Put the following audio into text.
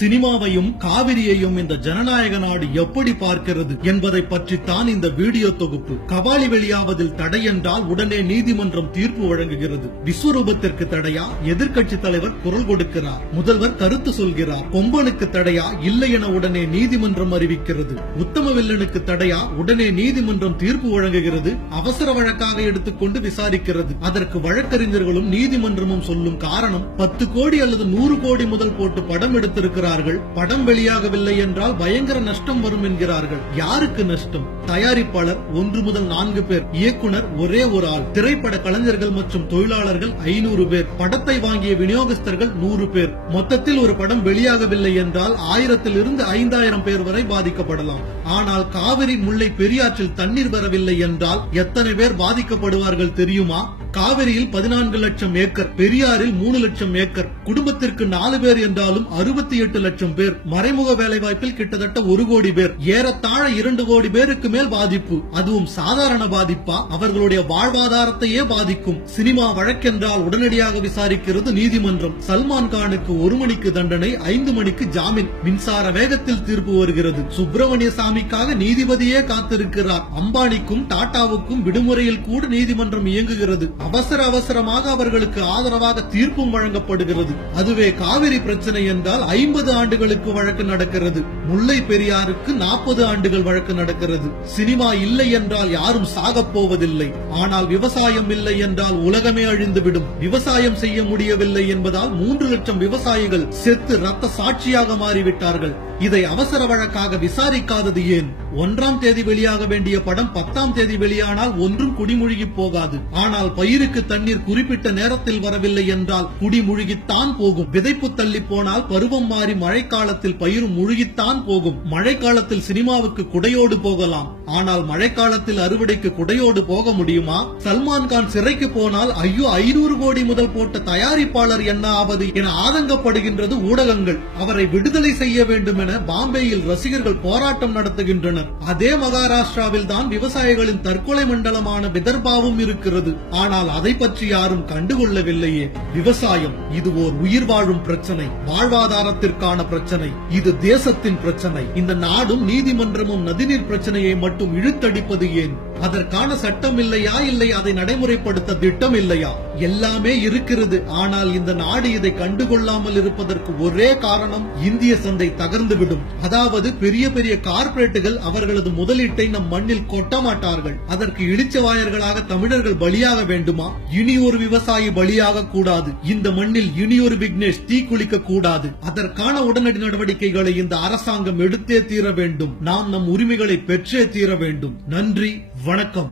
சினிமாவையும் காவிரியையும் இந்த ஜனநாயக நாடு எப்படி பார்க்கிறது என்பதை பற்றித்தான் இந்த வீடியோ தொகுப்பு. கபாலி வெளியாவதில் தடை என்றால் உடனே நீதிமன்றம் தீர்ப்பு வழங்குகிறது. விஸ்வரூபத்திற்கு தடையா? எதிர்க்கட்சி தலைவர் குரல் கொடுக்கிறார். முதல்வர் கருத்து சொல்கிறார். கொம்பனுக்கு தடையா? இல்லை என உடனே நீதிமன்றம் அறிவிக்கிறது. உத்தம வில்லனுக்கு தடையா? உடனே நீதிமன்றம் தீர்ப்பு வழங்குகிறது. அவசர வழக்காக எடுத்துக்கொண்டு விசாரிக்கிறது. அதற்கு வழக்கறிஞர்களும் நீதிமன்றமும் சொல்லும் காரணம் 10 கோடி அல்லது 100 கோடி முதல் போட்டு படம் எடுத்திருக்கிறார்கள். படம் வெளியாகவில்லை என்றால் பயங்கர நஷ்டம் வரும் என்கிறார்கள். யாருக்கு நஷ்டம்? தயாரிப்பாளர் 1 முதல் 4 பேர், இயக்குனர் ஒரே ஒரு ஆள், திரைப்பட கலைஞர்கள் மற்றும் தொழிலாளர்கள் 500 பேர், படத்தை வாங்கிய விநியோகஸ்தர்கள் 100 பேர். மொத்தத்தில் ஒரு படம் வெளியாகவில்லை என்றால் 1000 இருந்து 5000 பேர் வரை பாதிக்கப்படலாம். ஆனால் காவிரி முல்லை பெரியாற்றில் தண்ணீர் வரவில்லை என்றால் எத்தனை பேர் பாதிக்கப்படுவார்கள் தெரியுமா? காவிரியில் 14 லட்சம் ஏக்கர், பெரியாறில் 3 லட்சம் ஏக்கர், குடும்பத்திற்கு 4 பேர் என்றாலும் 68 லட்சம் பேர், மறைமுக வேலைவாய்ப்பில் கிட்டத்தட்ட 1 கோடி பேர், ஏறத்தாழ 2 கோடி பேருக்கு மேல் பாதிப்பு. அதுவும் சாதாரண பாதிப்பா? அவர்களுடைய வாழ்வாதாரத்தையே பாதிக்கும். சினிமா வழக்கென்றால் உடனடியாக விசாரிக்கிறது நீதிமன்றம். சல்மான் கானுக்கு 1 மணிக்கு தண்டனை, 5 மணிக்கு ஜாமீன். மின்சார வேகத்தில் தீர்ப்பு வருகிறது. சுப்பிரமணிய சாமிக்காக நீதிபதியே காத்திருக்கிறார். அம்பானிக்கும் டாடாவுக்கும் விடுமுறையில் கூட நீதிமன்றம் இயங்குகிறது. அவசரமாக அவர்களுக்கு ஆதரவாக தீர்ப்பும் வழங்கப்படுகிறது. அதுவே காவிரி பிரச்சனை என்றால் 50 ஆண்டுகளுக்கு வழக்கு நடக்கிறது. முல்லை பெரியாருக்கு 40 ஆண்டுகள் வழக்கு நடக்கிறது. சினிமா இல்லை என்றால் யாரும் சாகப் போவதில்லை. ஆனால் விவசாயம் இல்லை என்றால் உலகமே அழிந்துவிடும். விவசாயம் செய்ய முடியவில்லை என்பதால் 3 லட்சம் விவசாயிகள் செத்து ரத்த சாட்சியாக மாறிவிட்டார்கள். இதை அவசர வழக்காக விசாரிக்காதது ஏன்? 1ஆம் தேதி வெளியாக வேண்டிய படம் 10ஆம் தேதி வெளியானால் ஒன்றும் குடிமுழுகி போகாது. ஆனால் பயிருக்கு தண்ணீர் குறிப்பிட்ட நேரத்தில் வரவில்லை என்றால் குடிமுழுகித்தான் போகும். விதைப்பு தள்ளி போனால் பருவம் மாறி மழைக்காலத்தில் பயிரும் முழுகித்தான் போகும். மழைக்காலத்தில் சினிமாவுக்கு குடையோடு போகலாம். ஆனால் மழைக்காலத்தில் அறுவடைக்கு குடையோடு போக முடியுமா? சல்மான் கான் சிறைக்கு போனால் ஐயோ 500 கோடி முதல் போட்ட தயாரிப்பாளர் என்ன ஆவது என ஆதங்கப்படுகின்றது ஊடகங்கள். அவரை விடுதலை செய்ய வேண்டும் என பாம்பேயில் ரசிகர்கள் போராட்டம் நடத்துகின்றனர். அதே மகாராஷ்டிராவில் தான் விவசாயிகளின் தற்கொலை மண்டலமான விதர்பாவும் இருக்கிறது. ஆனால் அதை பற்றி யாரும் கண்டுகொள்ளவில்லையே. விவசாயம் இது ஓர் உயிர் வாழும் பிரச்சனை, வாழ்வாதாரத்திற்கான பிரச்சனை. இது தேசத்தின் பிரச்சனை. இந்த நாடும் நீதிமன்றமும் நதிநீர் பிரச்சனையை மட்டும் இழுத்தடிப்பது ஏன்? அதற்கான சட்டம் இல்லையா? இல்லை அதை நடைமுறைப்படுத்த திட்டம் இல்லையா? எல்லாமே இருக்கிறது. ஆனால் இந்த நாடு இதை கண்டுகொள்ளாமல் இருப்பதற்கு ஒரே காரணம் இந்திய சந்தை தகர்ந்துவிடும். அதாவது பெரிய பெரிய கார்ப்பரேட்டுகள் அவர்களது முதலீட்டை நம் மண்ணில் கொட்ட மாட்டார்கள். அதற்கு இளிச்சவாயர்களாக தமிழர்கள் பலியாக வேண்டுமா? இனி ஒரு விவசாயி பலியாக கூடாது. இந்த மண்ணில் இனி ஒரு விக்னேஷ் தீக்குளிக்க கூடாது. அதற்கான உடனடி நடவடிக்கைகளை இந்த அரசாங்கம் எடுத்தே தீர வேண்டும். நாம் நம் உரிமைகளை பெற்றே தீர வேண்டும். நன்றி, வணக்கம்.